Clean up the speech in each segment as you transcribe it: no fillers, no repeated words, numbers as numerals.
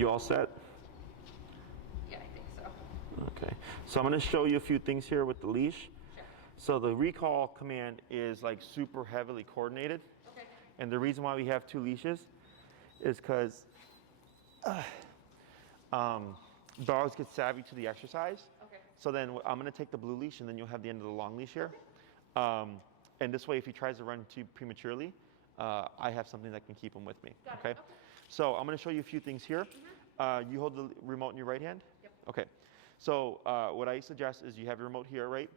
You all set? Yeah, I think so. Okay. So I'm going to show you a few things here with the leash. Sure. So the recall command is like super heavily coordinated. Okay. And the reason why we have two leashes is because dogs get savvy to the exercise. Okay. So then I'm going to take the blue leash and then you'll have the end of the long leash here. And this way, if he tries to run too prematurely, I have something that can keep him with me. Got Okay? it. Okay. So I'm going to show you a few things here. You hold the remote in your right hand? Yep. Okay. So what I suggest is you have your remote here, right?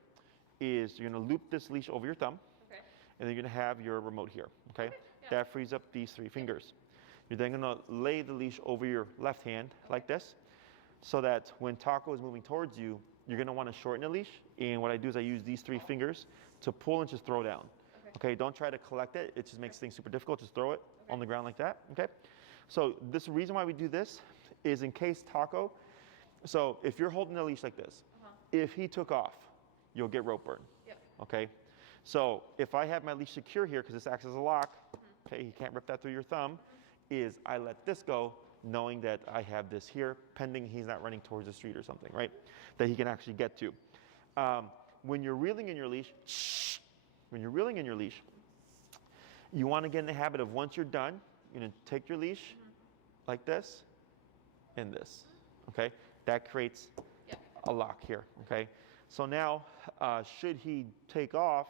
Is you're going to loop this leash over your thumb. Okay. And then you're going to have your remote here. Okay? Yeah. That frees up these three fingers. You're then going to lay the leash over your left hand like this, so that when Taco is moving towards you, you're going to want to shorten the leash. And what I do is I use these three fingers to pull and just throw down. Okay, don't try to collect it. It just makes things super difficult. Just throw it on the ground like that. Okay. So this reason why we do this is in case Taco. So if you're holding the leash like this, if he took off, you'll get rope burn. Yep. Okay. So if I have my leash secure here, because this acts as a lock, okay, he can't rip that through your thumb, is I let this go, knowing that I have this here, pending he's not running towards the street or something, right? That he can actually get to. When you're reeling in your leash, you want to get in the habit of once you're done, you're going to take your leash like this and this, okay? That creates a lock here, okay? So now, should he take off,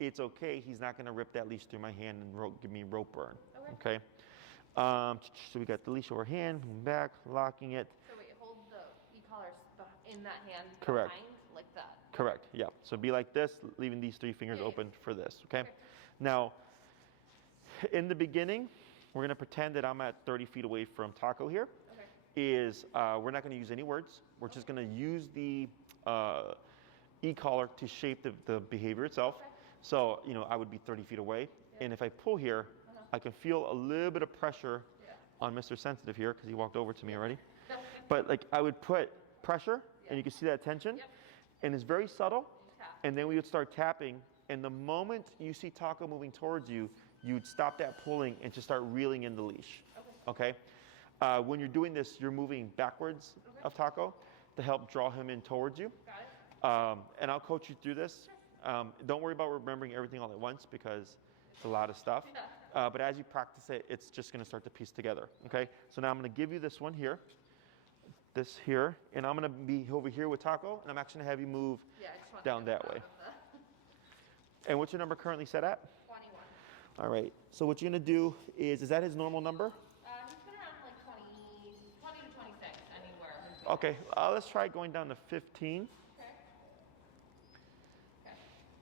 it's okay. He's not going to rip that leash through my hand and give me rope burn, okay? So we got the leash over hand, moving back, locking it. So wait, hold the e-collars in that hand Correct. behind, like that. Correct, yeah. So be like this, leaving these three fingers open for this, okay? Now, in the beginning, we're going to pretend that I'm at 30 feet away from Taco here. We're not going to use any words. We're just going to use the e-collar to shape the behavior itself. So, I would be 30 feet away. And if I pull here, I can feel a little bit of pressure on Mr. Sensitive here because he walked over to me already. But like I would put pressure and you can see that tension. And it's very subtle. And then we would start tapping. And the moment you see Taco moving towards you, you'd stop that pulling and just start reeling in the leash. Okay? When you're doing this, you're moving backwards of Taco to help draw him in towards you. Got it. And I'll coach you through this. Don't worry about remembering everything all at once because it's a lot of stuff. But as you practice it, it's just going to start to piece together. Okay? So now I'm going to give you this one here. This here. And I'm going to be over here with Taco. And I'm actually going to have you move down that way. And what's your number currently set at? 21. All right. So what you're going to do is that his normal number? He's been around like 20 to 26, anywhere. Okay. Let's try going down to 15.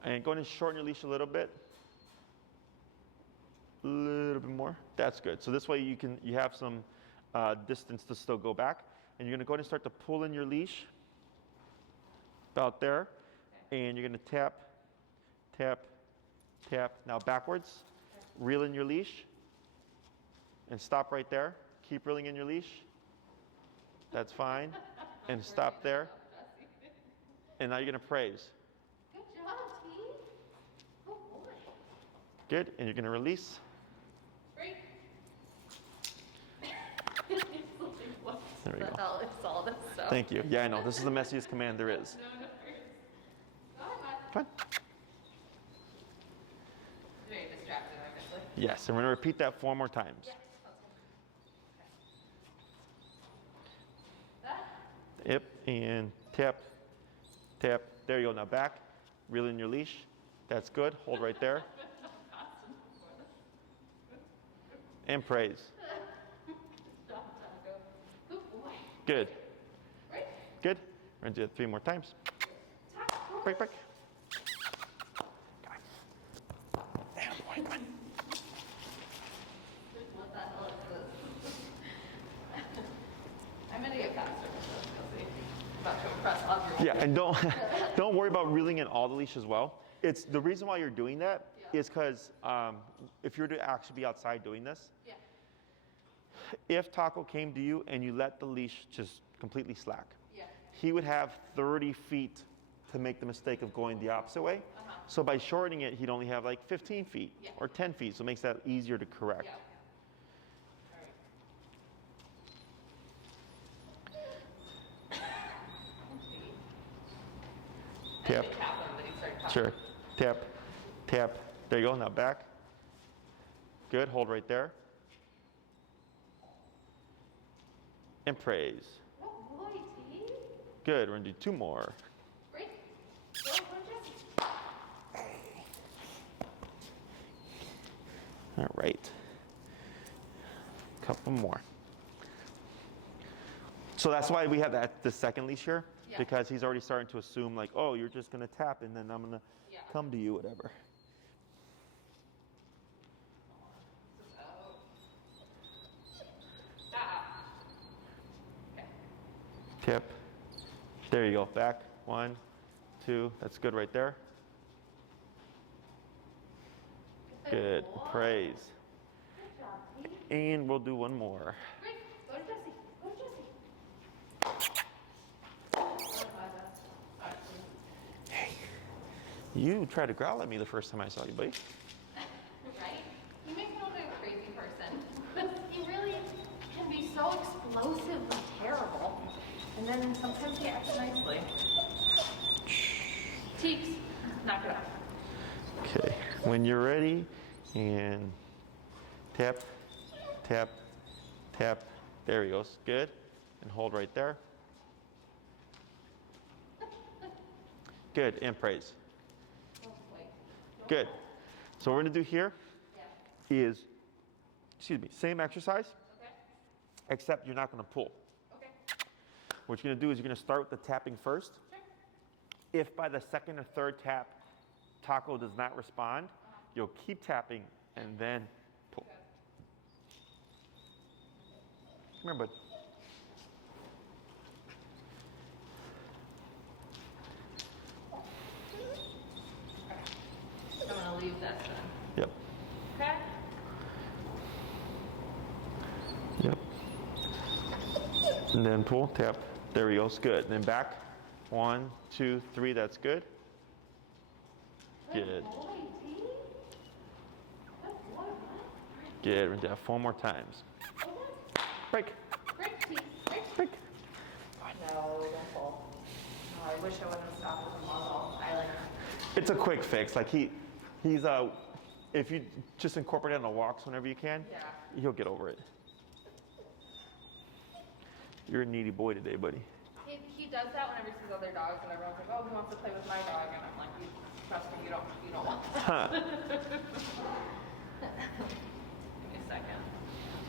Okay. And go ahead and shorten your leash a little bit. A little bit more. That's good. So this way you have some distance to still go back. And you're going to go ahead and start to pull in your leash about there. And you're going to tap, tap, tap. Now backwards. Reel in your leash. And stop right there. Keep reeling in your leash. That's fine. And stop there. And now you're going to praise. Good job, T. Oh boy. Good. And you're going to release. Break. What There we the go. hell is all this stuff? Thank you. Yeah, I know. This is the messiest command there is. No worries. Go ahead, Fine. Very distracted, obviously. Yes, and we're going to repeat that 4 more times. Yeah, that's good. That? Yep, and tap, tap. There you go. Now back. Reel in your leash. That's good. Hold right there. And praise. Good boy. Good. Right? Good. We're going to do it 3 more times. Break, break. There, boy, come on. What the hell is this? I'm gonna get faster with this. I'm about to impress everyone. Yeah, and don't worry about reeling in all the leash as well. It's the reason why you're doing that is because if you're to actually be outside doing this, if Taco came to you and you let the leash just completely slack, he would have 30 feet to make the mistake of going the opposite way. So by shortening it, he'd only have like 15 feet or 10 feet. So it makes that easier to correct. Tap. Tap him, but he started tapping. Sure. Tap, tap. There you go. Now back. Good. Hold right there. And praise. Oh boy, T. Good. We're gonna do 2 more. Break. Go, Jesse. All right. Couple more. So that's why we have the second leash here, Yeah. because he's already starting to assume like, oh, you're just gonna tap and then I'm gonna Yeah. come to you, whatever. Tip. There you go. Back. 1, 2. That's good right there. Good. Praise. Good job, T. And we'll do 1 more. Break. Go to Jesse. Go to Jesse. You tried to growl at me the first time I saw you, buddy. Right? He makes me look like a crazy person. But he really can be so explosively terrible. And then sometimes he acts nicely. Teeks, knock it off. Okay. When you're ready, and tap, tap, tap. There he goes. Good. And hold right there. Good. And praise. Oh, wait. Good. So what we're going to do here Yeah. is, excuse me, same exercise, Okay. except you're not going to pull. Okay. What you're going to do is you're going to start with the tapping first. Sure. If by the second or third tap, Taco does not respond, you'll keep tapping and then pull. Okay. Come here, bud. I'm gonna leave that then. Yep. Okay. Yep. And then pull, tap. There we go. It's good. And then back. 1, 2, 3. That's good. Good. Boy, T. Good boy, Good. We're going to do that 4 more times. Break. Break, T. Break. Break. No, don't pull. Oh, I wish I wouldn't have stopped with the muzzle. I like It's a quick fix. Like he's if you just incorporate it on the walks whenever you can, Yeah. he'll get over it. You're a needy boy today, buddy. He does that whenever he sees other dogs, and everyone's like, "Oh, he wants to play with my dog," and I'm like, "Trust me, you don't want that." Huh. Give me a second.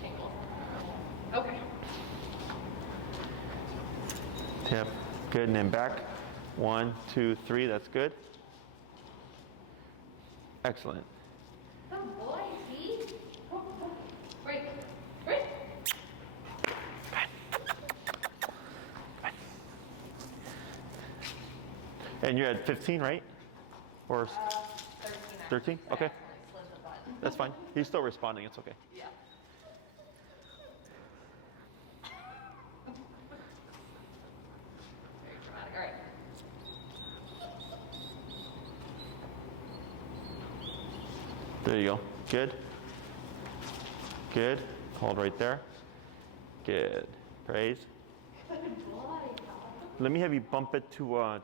Tangle. Okay. Tap. Good. And then back. 1, 2, 3. That's good. Excellent. Good boy, T. Break. Break. And you're at 15, right? Or 13? Okay. Slid the button. That's fine. He's still responding. It's okay. Yeah. Very dramatic. All right. There you go. Good. Good. Hold right there. Good. Praise. Good boy. Let me have you bump it to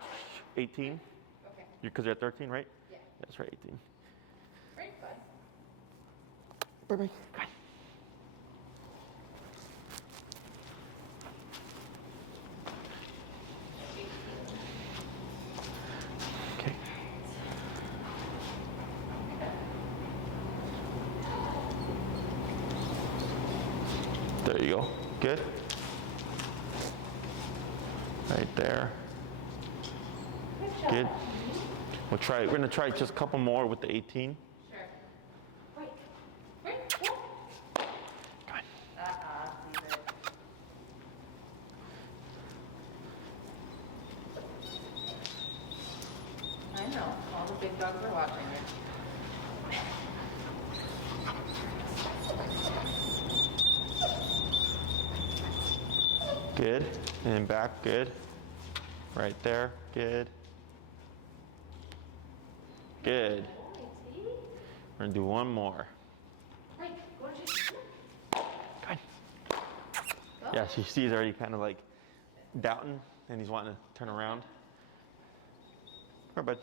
18. Okay. Because you're at 13, right? Yeah. That's right, 18. Great, bud. Bye-bye. Bye. Okay. There you go. Good. Right there. Good job. Good. We're gonna try just a couple more with the 18. Sure. Break. Break. Whoop. Come on. Leave it. I know. All the big dogs are watching you. Good. And back. Good. Right there. Good. Good. Boy, T. We're gonna do 1 more. Break. Go to Jesse. Come on. Yeah, she sees already kind of like doubting, and he's wanting to turn around. Come on, bud.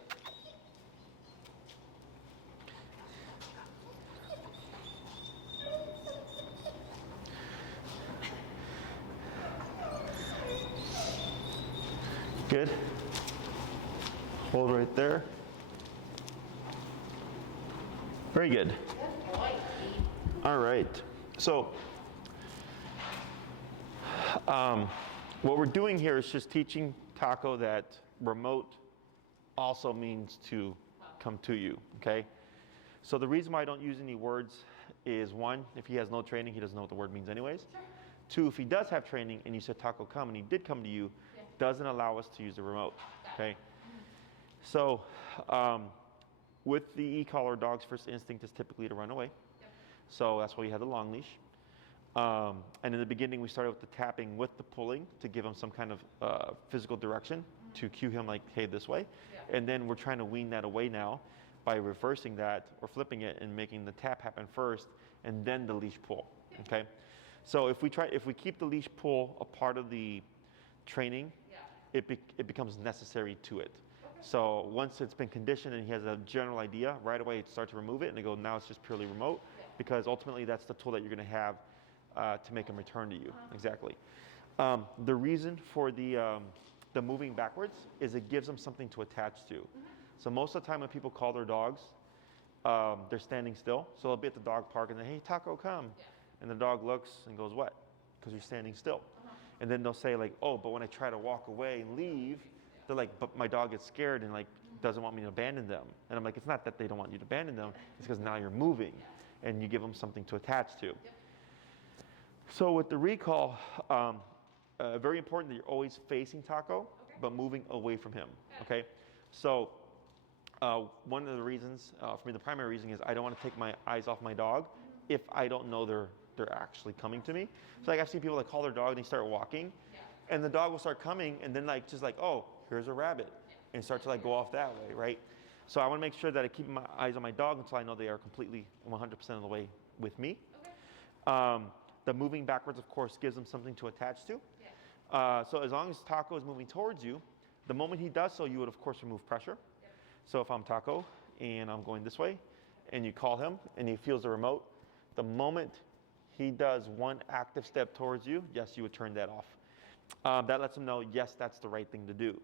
Good. Hold right there. Very good. Good boy, Pete. All right. So what we're doing here is just teaching Taco that remote also means to come to you, okay? So the reason why I don't use any words is, one, if he has no training, he doesn't know what the word means anyways. Sure. Two, if he does have training and you said Taco come and he did come to you, Yeah. doesn't allow us to use the remote, Got it. okay? So with the e-collar, dog's first instinct is typically to run away. Yep. So that's why we had the long leash. And in the beginning, we started with the tapping with the pulling to give him some kind of physical direction to cue him like, hey, this way. Yeah. And then we're trying to wean that away now by reversing that or flipping it and making the tap happen first and then the leash pull, okay? So if we keep the leash pull a part of the training, Yeah. it becomes necessary to it. So once it's been conditioned and he has a general idea, right away start to remove it and they go, now it's just purely remote, because ultimately that's the tool that you're going to have to make him return to you. Exactly. The reason for the moving backwards is it gives them something to attach to. So most of the time when people call their dogs, they're standing still. So they'll be at the dog park and they, hey, Taco, come. And the dog looks and goes, what? Because you're standing still. And then they'll say like, oh, but when I try to walk away and leave, they're like, but my dog gets scared and like doesn't want me to abandon them. And I'm like, it's not that they don't want you to abandon them. It's because now you're moving and you give them something to attach to. So with the recall, very important that you're always facing Taco, but moving away from him, okay? So one of the reasons, for me, the primary reason is I don't want to take my eyes off my dog if I don't know they're actually coming to me. So like I've seen people that call their dog and they start walking, and the dog will start coming, and then like just like, oh, here's a rabbit, and start to like go off that way, right? So I want to make sure that I keep my eyes on my dog until I know they are completely 100% of the way with me. The moving backwards, of course, gives them something to attach to. So as long as Taco is moving towards you, the moment he does so, you would of course remove pressure. So if I'm Taco and I'm going this way, and you call him and he feels the remote, the moment he does one active step towards you, yes, you would turn that off. That lets him know, yes, that's the right thing to do.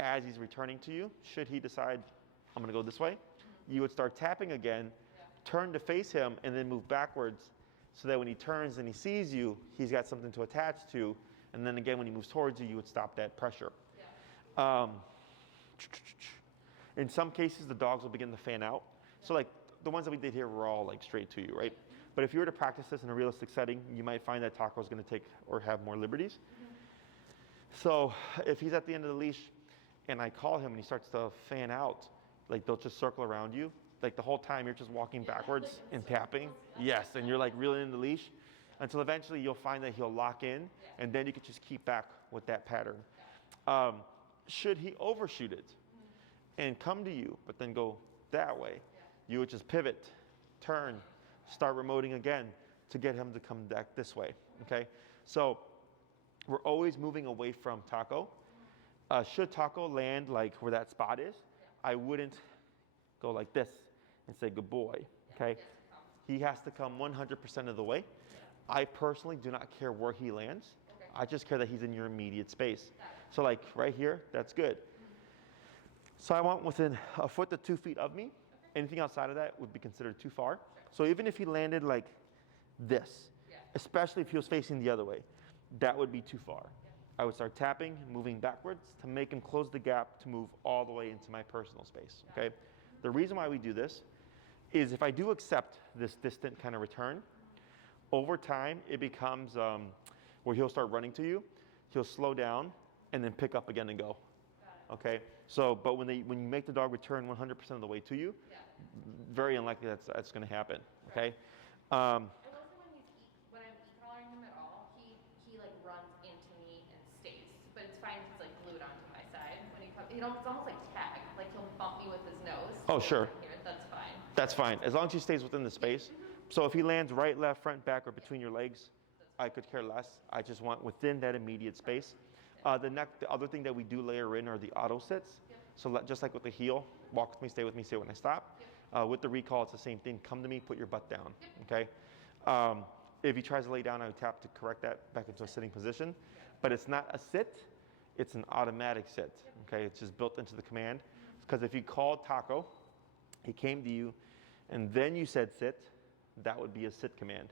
As he's returning to you, should he decide, I'm gonna go this way, you would start tapping again, turn to face him, and then move backwards so that when he turns and he sees you, he's got something to attach to. And then again, when he moves towards you, you would stop that pressure. In some cases, the dogs will begin to fan out. So like the ones that we did here were all like straight to you, right? But if you were to practice this in a realistic setting, you might find that Taco is going to take or have more liberties. So if he's at the end of the leash and I call him and he starts to fan out, like they'll just circle around you. Like the whole time you're just walking backwards and tapping. Yes, and you're like reeling in the leash until eventually you'll find that he'll lock in, and then you can just keep back with that pattern. Should he overshoot it and come to you, but then go that way, you would just pivot, turn, start remoting again to get him to come back this way, okay? So we're always moving away from Taco. Should Taco land like where that spot is, I wouldn't go like this and say good boy, okay? He has to come 100% of the way. I personally do not care where he lands. I just care that he's in your immediate space. So like right here, that's good. So I want within a foot to 2 feet of me. Anything outside of that would be considered too far. So even if he landed like this, especially if he was facing the other way, that would be too far. I would start tapping and moving backwards to make him close the gap to move all the way into my personal space, okay? The reason why we do this is if I do accept this distant kind of return, over time it becomes where he'll start running to you, he'll slow down and then pick up again and go, okay? So, but when you make the dog return 100% of the way to you, very unlikely that's gonna happen, okay? I will say when I'm e-collaring him at all, he like runs into me and stays. But it's fine if he's like glued onto my side. When he comes, it's almost like tag. Like he'll bump me with his nose. Oh, sure. Here, that's fine. That's fine, as long as he stays within the space. So if he lands right, left, front, back, or between your legs, I could care less. I just want within that immediate space. The other thing that we do layer in are the auto sits. So just like with the heel, walk with me, stay when I stop. With the recall, it's the same thing. Come to me, put your butt down, okay? If he tries to lay down, I would tap to correct that back into a sitting position. But it's not a sit, it's an automatic sit, okay? It's just built into the command. Because if you called Taco, he came to you, and then you said sit, that would be a sit command.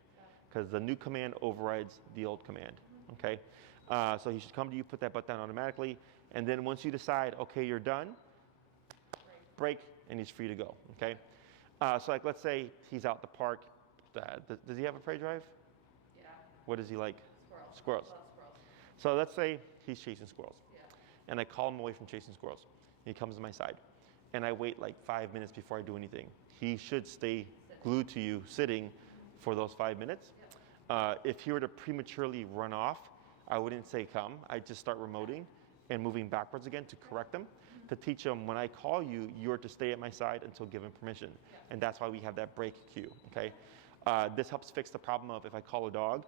Because the new command overrides the old command, okay? So he should come to you, put that butt down automatically, and then once you decide, okay, you're done, break, and he's free to go, okay? So like, let's say he's out at the park. Does he have a prey drive? Yeah. What does he like? Squirrels. Squirrels. Love squirrels. So let's say he's chasing squirrels. Yeah. And I call him away from chasing squirrels. He comes to my side. And I wait like 5 minutes before I do anything. He should stay glued to you, sitting for those 5 minutes. If he were to prematurely run off, I wouldn't say come. I'd just start remoting and moving backwards again to correct him, to teach him when I call you, you're to stay at my side until given permission. And that's why we have that break cue, okay? This helps fix the problem of if I call a dog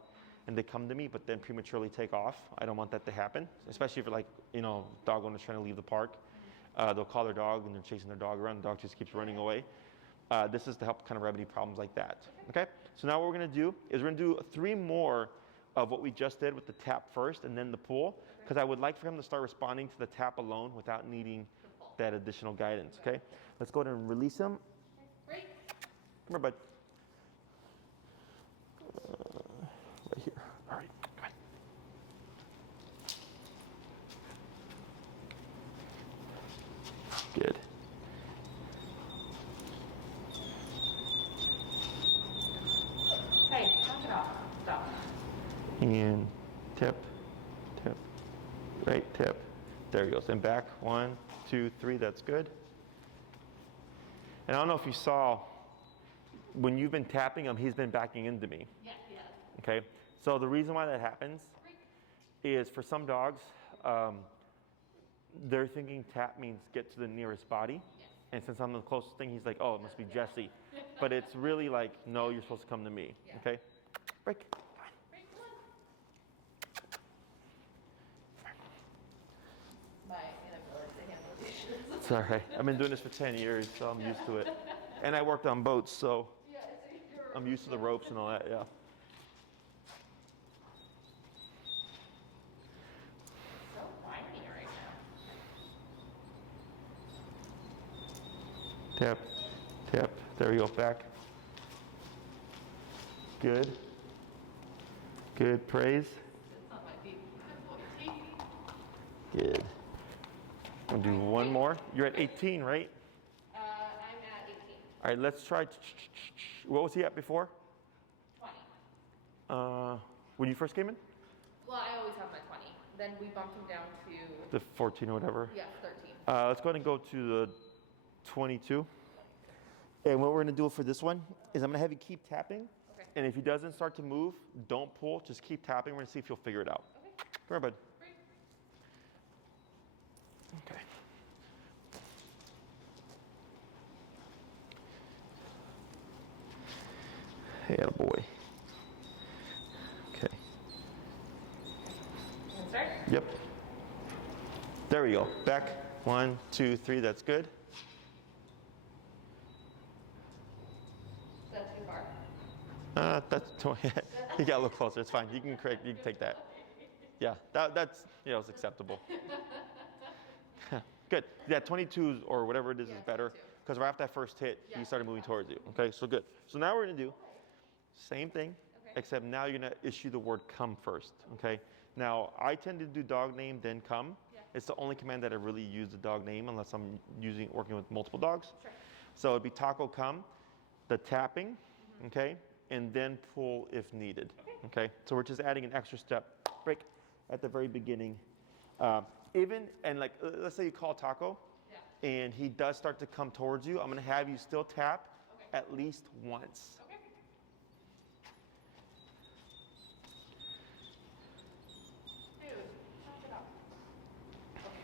and they come to me but then prematurely take off. I don't want that to happen, especially if like, dog owner's trying to leave the park. They'll call their dog and they're chasing their dog around. The dog just keeps running away. This is to help kind of remedy problems like that, okay? So now what we're gonna do is we're gonna do 3 more of what we just did with the tap first and then the pull, because I would like for him to start responding to the tap alone without needing that additional guidance, okay? Let's go ahead and release him. Break. Come here, bud. Right here. All right, come on. Good. Hey, knock it off. Stop. And tip, tip, right, tip. There he goes. And back, 1, 2, 3, that's good. And I don't know if you saw, when you've been tapping him, he's been backing into me. Yes, yes. Okay? So the reason why that happens is for some dogs, they're thinking tap means get to the nearest body. Yes. And since I'm the closest thing, he's like, oh, it must be Jesse. But it's really like, no, you're supposed to come to me. Yeah. Okay? Break. Break, come on. My inability to handle these issues. It's all right. I've been doing this for 10 years, so I'm used to it. And I worked on boats, so Yeah, so you're I'm used to the ropes and all that, yeah. so whiny right now. Tap, tap. There we go, back. Good. Good, praise. It's not my baby. Good boy, T. Good. We'll do one more. You're at 18, right? I'm at 18. All right, let's try. What was he at before? 20. When you first came in? Well, I always have my 20. Then we bumped him down to, The 14 or whatever. 13. Let's go ahead and go to the 22. And what we're going to do for this one is I'm going to have you keep tapping. Okay. And if he doesn't start to move, don't pull. Just keep tapping. We're going to see if you'll figure it out. Okay. Come here, bud. Break. Okay. Hey, boy. Okay. You can start? Yep. There we go. Back. 1, 2, 3. That's good. Is that too far? That's you got a little closer. It's fine. You can take that. Yeah, that's it's acceptable. Good. Yeah, 22 or whatever it is better, 22. because right after that first hit, Yeah. he started moving towards you. Okay, so good. So now we're gonna do same thing, Okay. except now you're gonna issue the word come first. Okay. Now I tend to do dog name then come. Yeah. It's the only command that I really use the dog name unless I'm working with multiple dogs. Sure. So it'd be taco come, the tapping, okay, and then pull if needed. Okay. So we're just adding an extra step, break at the very beginning. Like let's say you call taco, Yeah. and he does start to come towards you. I'm gonna have you still tap Okay. at least once. Okay. Dude, knock it off. Okay.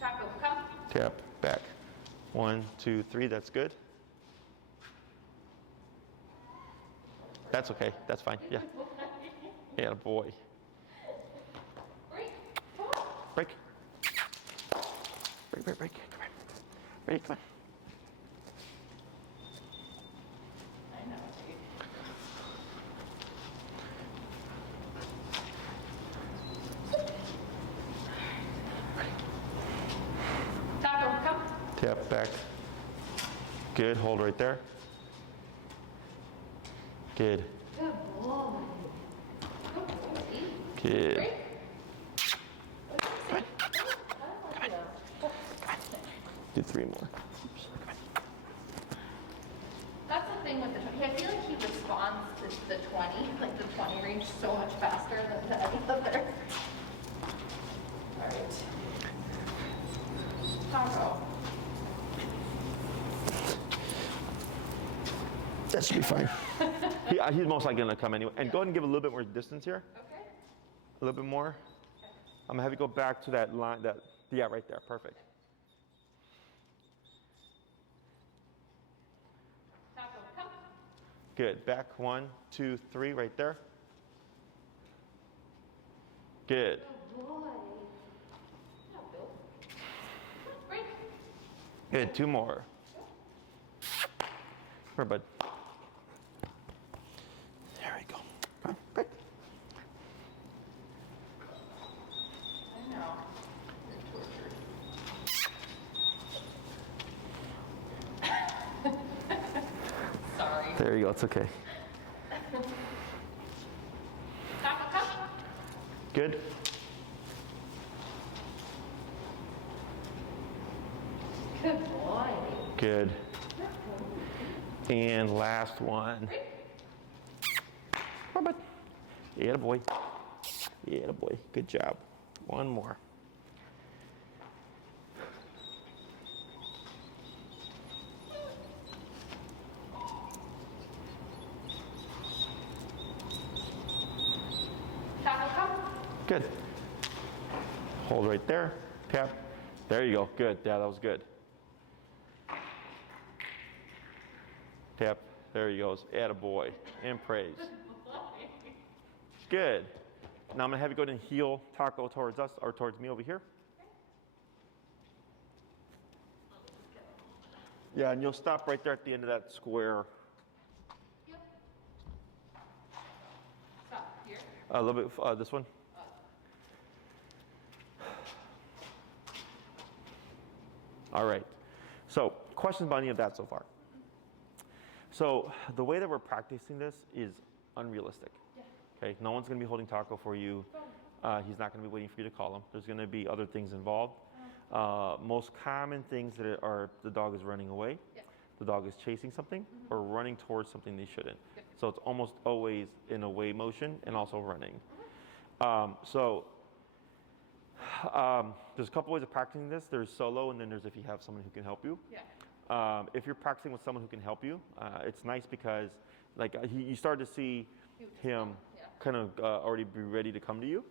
Taco, come. Tap back. 1, 2, 3. That's good. That's okay. That's fine. Yeah. Yeah, boy. Break. Come on. Break. break, break. Come here. Ready, come on. I know. Taco, come. Tap back. Good, hold right there. Good. Good boy. Good. Break. Do 3 more. That's the thing with the 20. I feel like he responds to the 20, like the 20 range, so much faster than the other. All right. Taco. That should be fine. He's most likely going to come anyway. And go ahead and give a little bit more distance here. Okay. A little bit more. I'm going to have you go back to that line. Yeah, right there. Perfect. Taco, come. Good. Back 1, 2, 3, right there. Good. Good boy. Yeah, Bill. Break. Good. 2 more. Here, bud. There we go. Come on, break. I know. You're tortured. Sorry. There you go. It's okay. Taco, come. Good. Good boy. Good. And last one. Come on, bud. Yeah, boy. Yeah, boy. Good job. 1 more. Taco, come. Good. Hold right there. Tap. There you go. Good. Yeah, that was good. Tap. There he goes. Attaboy. And praise. Good. Now I'm going to have you go ahead and heel Taco towards us or towards me over here. Yeah, and you'll stop right there at the end of that square. Yep. Stop here. A little bit, this one. All right. So, questions about any of that so far? So, the way that we're practicing this is unrealistic. Yeah. Okay, no one's going to be holding Taco for you. He's not going to be waiting for you to call him. There's going to be other things involved. Most common things that are the dog is running away, Yeah. the dog is chasing something, or running towards something they shouldn't. Yep. So it's almost always in away motion and also running. There's a couple ways of practicing this. There's solo, and then there's if you have someone who can help you. Yeah. If you're practicing with someone who can help you, it's nice because you start to see him Yeah. kind of already be ready to come to you.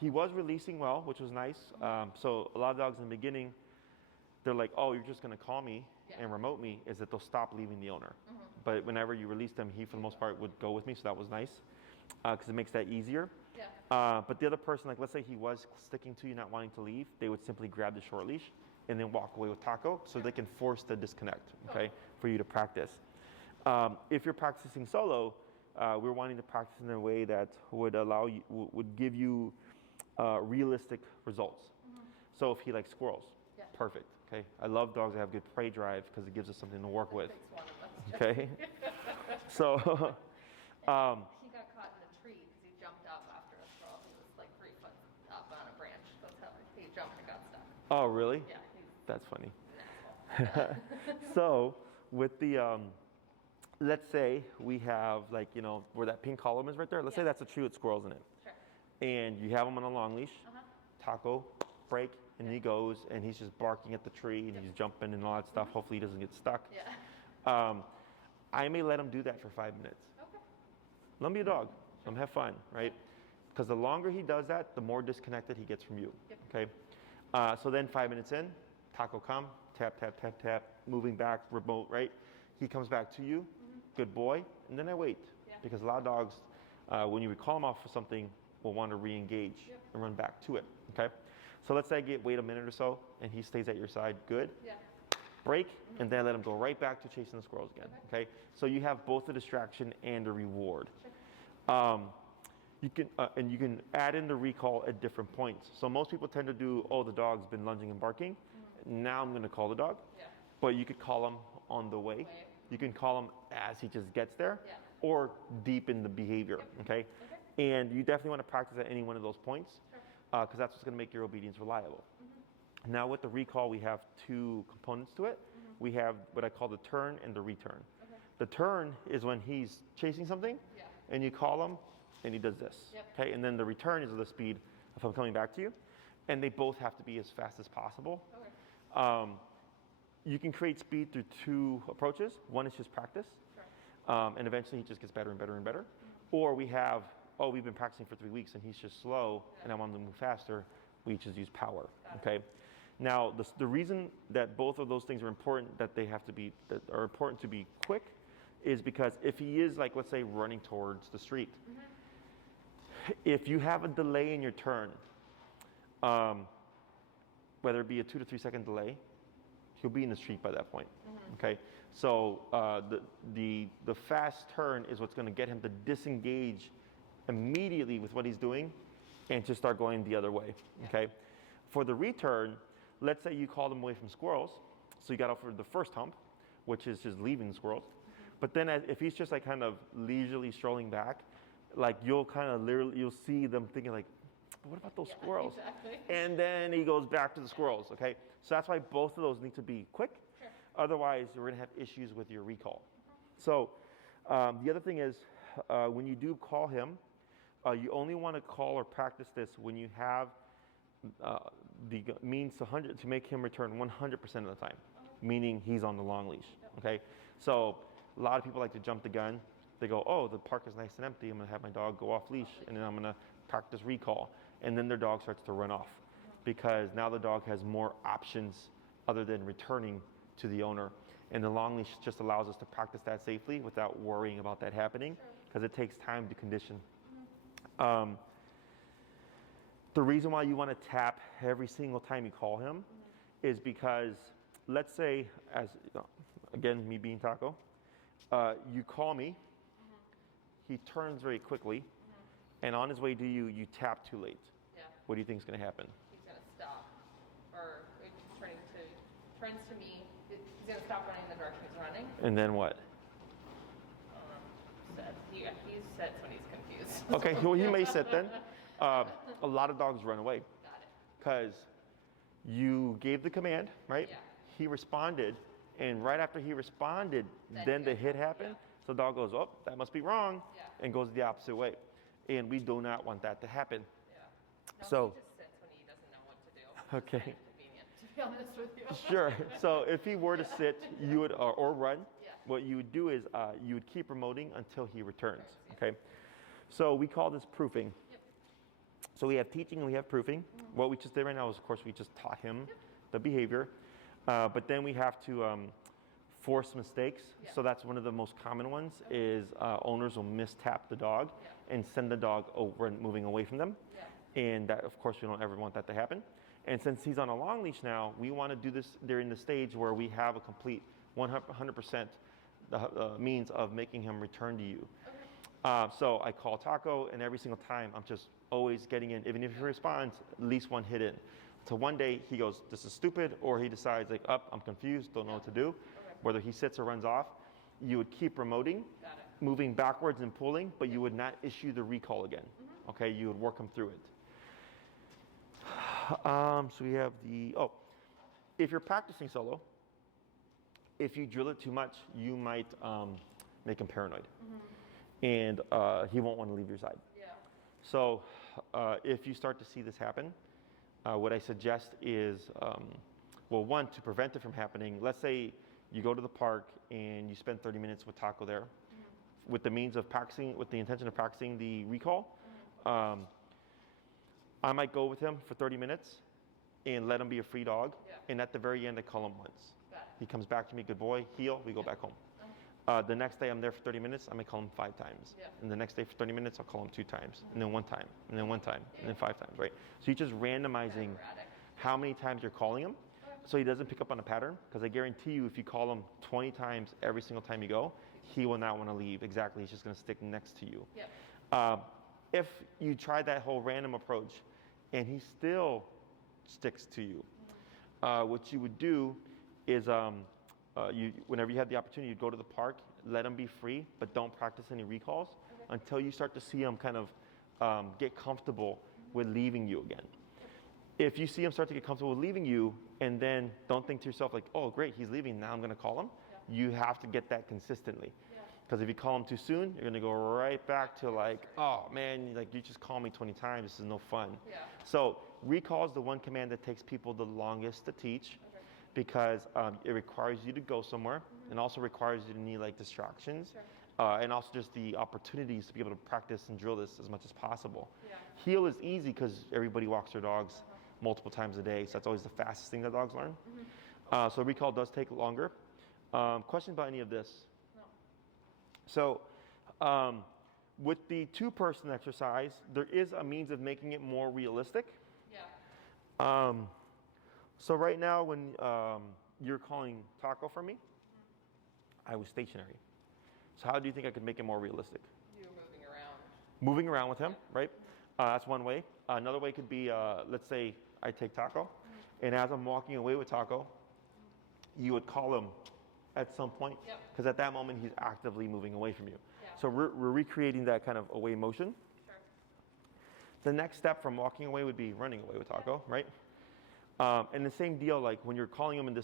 He was releasing well, which was nice. So a lot of dogs in the beginning, they're like, oh, you're just going to call me Yeah. and remote me, is that they'll stop leaving the owner. But whenever you release them, he, for the most part, would go with me, so that was nice because it makes that easier. Yeah. But the other person, like let's say he was sticking to you, not wanting to leave, they would simply grab the short leash and then walk away with Taco so they can force the disconnect, okay, for you to practice. If you're practicing solo, we're wanting to practice in a way that would allow you, would give you realistic results. So if he likes squirrels, Yeah. perfect, okay? I love dogs that have good prey drive because it gives us something to work with, Takes one of us. okay? So, He got caught in a tree because he jumped up after a squirrel. He was like 3 foot up on a branch. That's how he jumped and got stuck. oh, really? Yeah, he's That's funny. an asshole. So with the, let's say we have like, where that pink column is right there. Let's say that's a tree with squirrels in it. Sure. And you have him on a long leash, Uh-huh. Taco, break, and he goes and he's just barking at the tree and he's jumping and all that stuff. Hopefully he doesn't get stuck. Yeah. I may let him do that for 5 minutes. Okay. Let him be a dog. Let him have fun, right? Because the longer he does that, the more disconnected he gets from you, Yep. okay? So then 5 minutes in, Taco come, tap, tap, tap, tap, moving back, remote, right? He comes back to you, good boy, and then I wait. Yeah. Because a lot of dogs, when you call him off for something, will want to re-engage Yep. and run back to it, okay? So let's say I wait a minute or so, and he stays at your side, good. Yeah. Break, and then let him go right back to chasing the squirrels again. Okay. So you have both a distraction and a reward. You can add in the recall at different points. So most people tend to do, oh, the dog's been lunging and barking. Now I'm going to call the dog. Yeah. But you could call him on the way. You can call him as he just gets there, or deep in the behavior. Okay. And you definitely want to practice at any one of those points, because that's what's going to make your obedience reliable. Now with the recall, we have two components to it. We have what I call the turn and the return. The turn is when he's chasing something, and you call him, and he does this. Okay, and then the return is the speed of him coming back to you, and they both have to be as fast as possible. You can create speed through two approaches. One is just practice, and eventually he just gets better and better and better. Or we have, oh, we've been practicing for 3 weeks, and he's just slow, and I want him to move faster. We just use power. Okay. Now, the reason that both of those things are important, that are important to be quick, is because if he is, like, let's say, running towards the street, if you have a delay in your turn, whether it be a 2 to 3 second delay, he'll be in the street by that point. Okay, so the fast turn is what's going to get him to disengage immediately with what he's doing, and to start going the other way. Okay, for the return, let's say you called him away from squirrels, so you got out for the first hump, which is just leaving the squirrels. But then if he's just like kind of leisurely strolling back, like you'll see them thinking like, what about those squirrels? Exactly. And then he goes back to the squirrels, okay? So that's why both of those need to be quick. Otherwise, you're gonna have issues with your recall. So the other thing is, when you do call him, you only wanna call or practice this when you have the means to make him return 100% of the time, meaning he's on the long leash, okay? So a lot of people like to jump the gun. They go, oh, the park is nice and empty. I'm gonna have my dog go off leash, and then I'm gonna practice recall. And then their dog starts to run off, because now the dog has more options other than returning to the owner. And the long leash just allows us to practice that safely without worrying about that happening, because it takes time to condition. The reason why you want to tap every single time you call him is because, let's say, again, me being Taco, you call me, he turns very quickly, and on his way to you, you tap too late. What do you think is going to happen? He's going to stop, or he's turns to me. He's going to stop running in the direction he's running. And then what? He sits when he's confused. Okay, well, he may sit then. A lot of dogs run away. Got it. Because you gave the command, right? Yeah. He responded, and right after he responded, then the hit happened. So the dog goes, oh, that must be wrong, and goes the opposite way. And we do not want that to happen. No, So, he just sits when he doesn't know what to do. okay. It's convenient, to be honest with you. Sure. So if he were to sit, you would or run. What you would do is you would keep remoting until he returns. Okay. So we call this proofing. So we have teaching and we have proofing. What we just did right now is, of course, we just taught him the behavior, but then we have to force mistakes. So that's one of the most common ones. Is owners will mistap the dog and send the dog over and moving away from them. And that, of course, we don't ever want that to happen. And since he's on a long leash now, we want to do this during the stage where we have a complete 100% means of making him return to you. So I call Taco, and every single time I'm just always getting in. Even if he responds, at least one hit in. So one day he goes, this is stupid, or he decides like, I'm confused, don't know what to do. Whether he sits or runs off, you would keep remoting, moving backwards and pulling, but you would not issue the recall again. Okay, you would work him through it. So we have if you're practicing solo, if you drill it too much, you might make him paranoid. And he won't want to leave your side. So if you start to see this happen, what I suggest is, one, to prevent it from happening, let's say you go to the park and you spend 30 minutes with Taco there with the means of practicing, with the intention of practicing the recall. I might go with him for 30 minutes and let him be a free dog. And at the very end, I call him once. He comes back to me, good boy, heel, we go back home. The next day I'm there for 30 minutes, I may call him 5 times. And the next day for 30 minutes, I'll call him 2 times. And then 1 time, and then 1 time, and then 5 times, right? So you're just randomizing how many times you're calling him, so he doesn't pick up on a pattern. Because I guarantee you, if you call him 20 times every single time you go, he will not want to leave. Exactly, he's just going to stick next to you. Yep. If you try that whole random approach, and he still sticks to you, what you would do is, whenever you have the opportunity, you'd go to the park, let him be free, but don't practice any recalls until you start to see him kind of get comfortable with leaving you again. If you see him start to get comfortable with leaving you, and then don't think to yourself like, oh great, he's leaving, now I'm going to call him. You have to get that consistently. Because if you call him too soon, you're going to go right back to like, oh man, like you just call me 20 times, this is no fun. So recall is the one command that takes people the longest to teach, because it requires you to go somewhere, and also requires you to need like distractions, and also just the opportunities to be able to practice and drill this as much as possible. Heel is easy because everybody walks their dogs multiple times a day, so that's always the fastest thing that dogs learn. So recall does take longer. Questions about any of this? No. So with the two-person exercise, there is a means of making it more realistic. So right now when you're calling Taco for me, I was stationary. So how do you think I could make it more realistic? You were moving around. Moving around with him, right? That's one way. Another way could be, let's say I take Taco, and as I'm walking away with Taco, you would call him at some point, because at that moment he's actively moving away from you. So we're recreating that kind of away motion. The next step from walking away would be running away with Taco, right? And the same deal, like when you're calling him in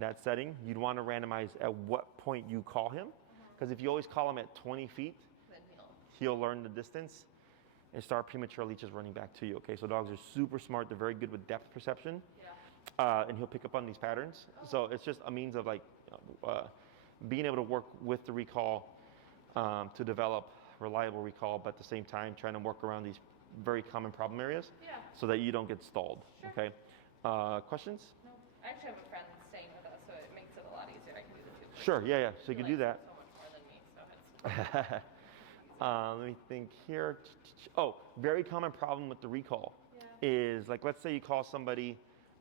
that setting, you'd want to randomize at what point you call him. Because if you always call him at 20 feet, Then he'll learn the distance and start prematurely just running back to you. Okay, so dogs are super smart. They're very good with depth perception. And he'll pick up on these patterns. So it's just a means of like being able to work with the recall to develop reliable recall, but at the same time trying to work around these very common problem areas so that you don't get stalled. Okay. Questions? No. I actually have a friend staying with us, so it makes it a lot easier. I can do the two. Sure. Yeah. So you can do that. So much more than me, so it's Let me think here. Oh, very common problem with the recall is like, let's say you call somebody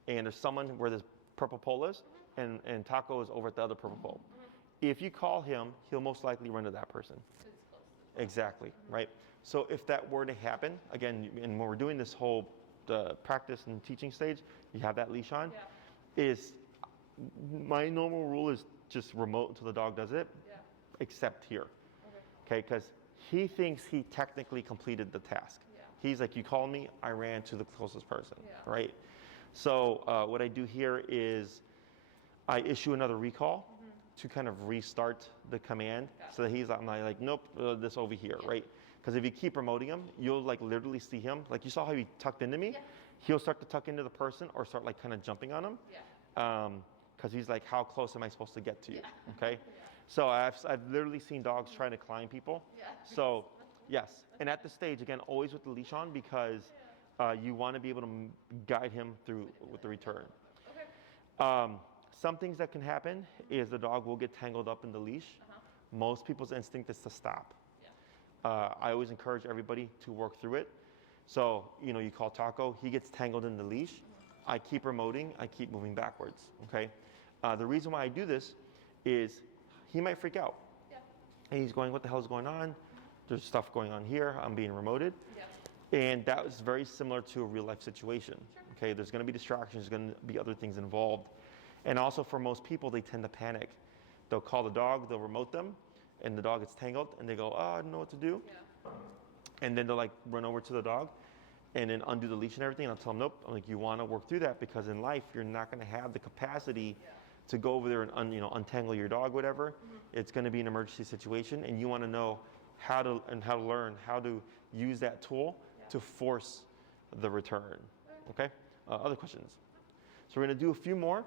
and there's someone where this purple pole is, and Taco is over at the other purple pole. If you call him, he'll most likely run to that person. it's close. Exactly, right? So if that were to happen, again, and when we're doing this whole practice and teaching stage, you have that leash on, is my normal rule is just remote until the dog does it, except here. Okay, because he thinks he technically completed the task. He's like, you called me, I ran to the closest person, right? So what I do here is I issue another recall to kind of restart the command, so that he's I'm like, nope, this over here, right? Because if you keep promoting him, you'll like literally see him, like you saw how he tucked into me, he'll start to tuck into the person or start like kind of jumping on him, because he's like, how close am I supposed to get to you? Okay, so I've literally seen dogs trying to climb people. So yes, and at the stage again, always with the leash on, because you want to be able to guide him through with the return. Some things that can happen is the dog will get tangled up in the leash. Most people's instinct is to stop. I always encourage everybody to work through it. So, you call Taco, he gets tangled in the leash. I keep remoting, I keep moving backwards, okay? The reason why I do this is he might freak out. And he's going, what the hell is going on? There's stuff going on here, I'm being remoted. And that was very similar to a real life situation. Okay, there's gonna be distractions, there's gonna be other things involved. And also for most people, they tend to panic. They'll call the dog, they'll remote them, and the dog gets tangled, and they go, oh, I don't know what to do. And then they'll like run over to the dog and then undo the leash and everything. And I'll tell them, nope, I'm like, you wanna work through that, because in life, you're not gonna have the capacity to go over there and untangle your dog, whatever. It's gonna be an emergency situation, and you wanna know how to learn how to use that tool to force the return. Okay, other questions? So we're gonna do a few more.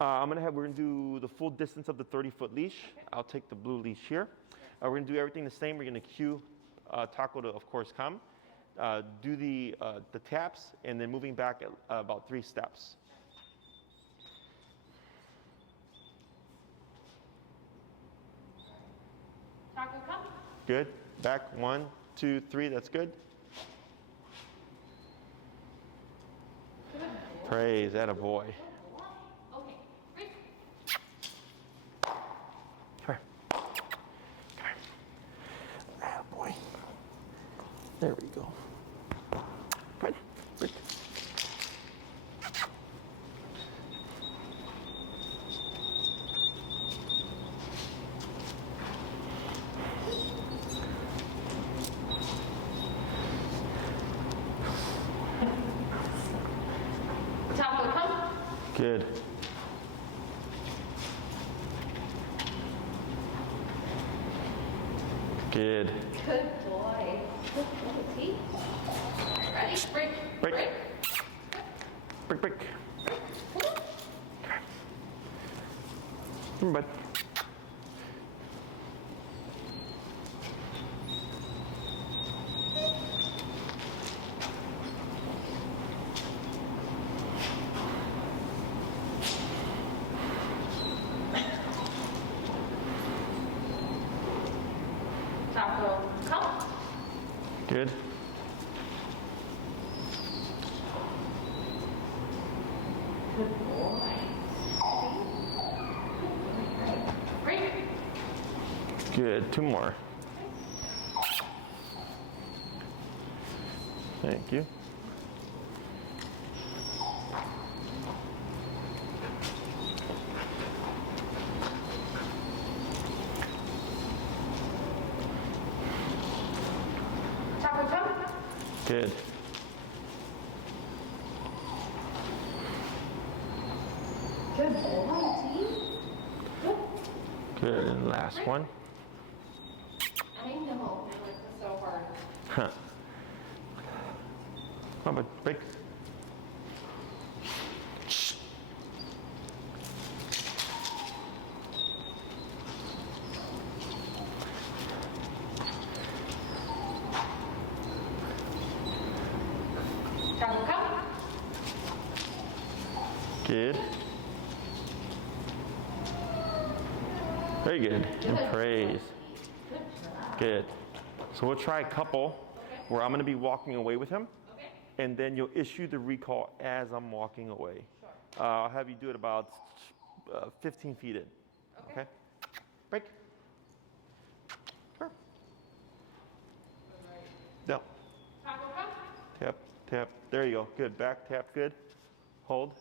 We're gonna do the full distance of the 30-foot leash. I'll take the blue leash here. We're gonna do everything the same. We're gonna cue Taco to, of course, come. Do the taps, and then moving back at about 3 steps. Taco, come. Good. Back 1, 2, 3. That's good. praise. Atta boy. Okay, break. Come here. Come here. Atta boy. There we go. Right. Break. Taco, come. Good. Good. Good boy. Good boy, T. Ready? Break. Break. Break, break. Come on, bud. Taco, come. Good. Good boy. Break. Good. Two more. Thank you. Taco, come. Good. Good boy, T. Good. Good. And last one. I know. This is so hard. Huh. Come on, bud. Break. Taco, come. Good. Very good. And praise. Good job. Good. So we'll try a couple where I'm going to be walking away with him, Okay. and then you'll issue the recall as I'm walking away. Sure. I'll have you do it about 15 feet in. Okay. Okay? Break. Sure. No. Taco, come. Tap, tap. There you go. Good. Back, tap. Good. Hold.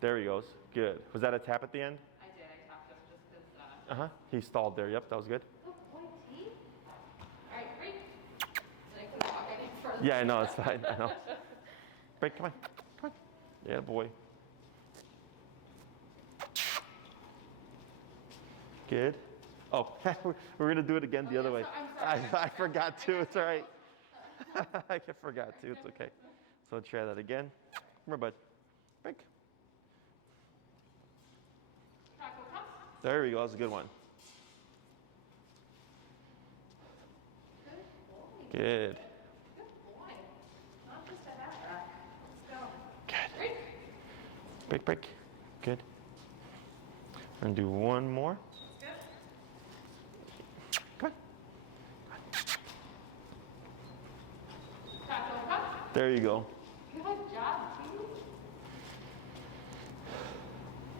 There he goes. Good. Was that a tap at the end? I did. I tapped him just because. Uh-huh. He stalled there. Yep, that was good. Good boy, T. All right, break. Then I couldn't walk any further. Yeah, I know. It's fine. I know. Break. Come on. Come on. Yeah, boy. Good. Oh, we're going to do it again the other way. I'm sorry. I forgot to. It's all right. I forgot to. It's okay. So try that again. Come here, bud. Break. Taco, come. There we go. That's a good one. Good boy. Good. Good boy. Not just a hat rack. Let's go. Good. Break. Break, break. Good. And do one more. Good. Come on. Taco, come. There you go. Good job, T.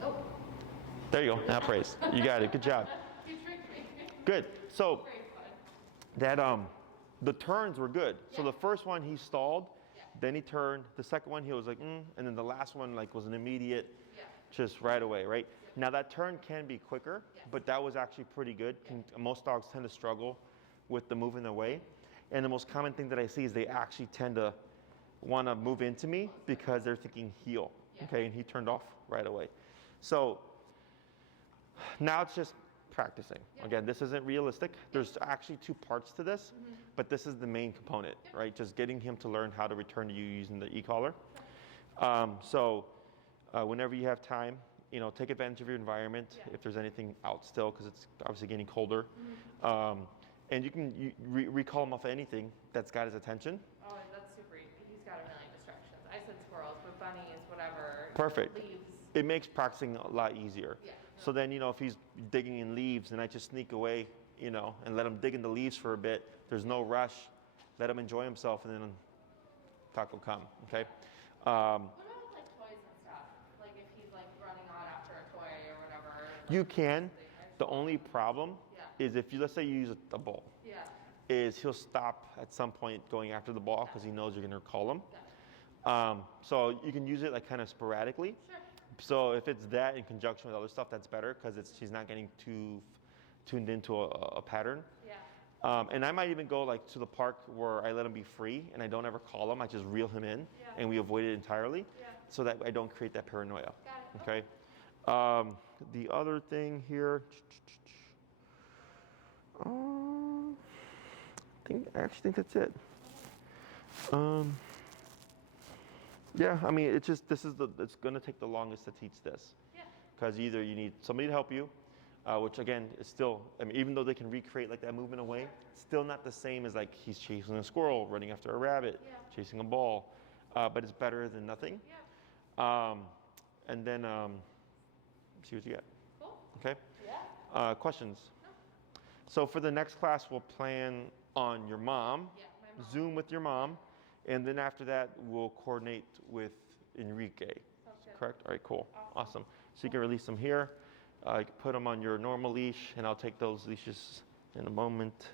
Oh, There you go. Now praise. You got it. Good job. you tricked me. Good. So Very fun. that the turns were good. So Yeah. the first one he stalled, Yeah. then he turned. The second one he was like, and then the last one like was an immediate, Yeah. just right away, right? Now that turn can be quicker, Yes. but that was actually pretty good. Most dogs tend to struggle with the moving away, and the most common thing that I see is they actually tend to want to move into me because they're thinking heel. Yeah. Okay, and he turned off right away. So now it's just practicing. Yeah. Again, this isn't realistic. There's actually two parts to this, but this is the main component, right? Just getting him to learn how to return to you using the e-collar. Whenever you have time, take advantage of your environment. Yeah. If there's anything out still, because it's obviously getting colder. And you can recall him off of anything that's got his attention. Oh, that's super easy. He's got a million distractions. I said squirrels, but bunnies, whatever. Perfect. Leaves. It makes practicing a lot easier. Yeah. So then, if he's digging in leaves and I just sneak away, and let him dig in the leaves for a bit, there's no rush. Let him enjoy himself and then Taco come, okay? What about with, like, toys and stuff? Like if he's like running on after a toy or whatever. Like, You can. something, I The just only want- problem Yeah. is if you, let's say you use a ball, Yeah. is he'll stop at some point going after the ball because he knows you're going to call him. Got it. So you can use it like kind of sporadically. Sure. So if it's that in conjunction with other stuff, that's better because she's not getting too tuned into a pattern. Yeah. And I might even go like to the park where I let him be free and I don't ever call him. I just reel him in Yeah. and we avoid it entirely Yeah. so that I don't create that paranoia. Got it. Okay. The other thing here, I actually think that's it. Yeah, I mean, it's going to take the longest to teach this. Yeah. Because either you need somebody to help you, which again is still, I mean, even though they can recreate like that movement away, still not the same as like he's chasing a squirrel, running after a rabbit, Yeah. chasing a ball, but it's better than nothing. Yeah. And then see what you get. Cool. Okay. Yeah. Questions? No. So for the next class, we'll plan on your mom, Yeah. My mom. Zoom with your mom, and then after that, we'll coordinate with Enrique. Sounds good. Correct? All right, cool. Awesome. Awesome. So you can release them here. You can put them on your normal leash, and I'll take those leashes in a moment.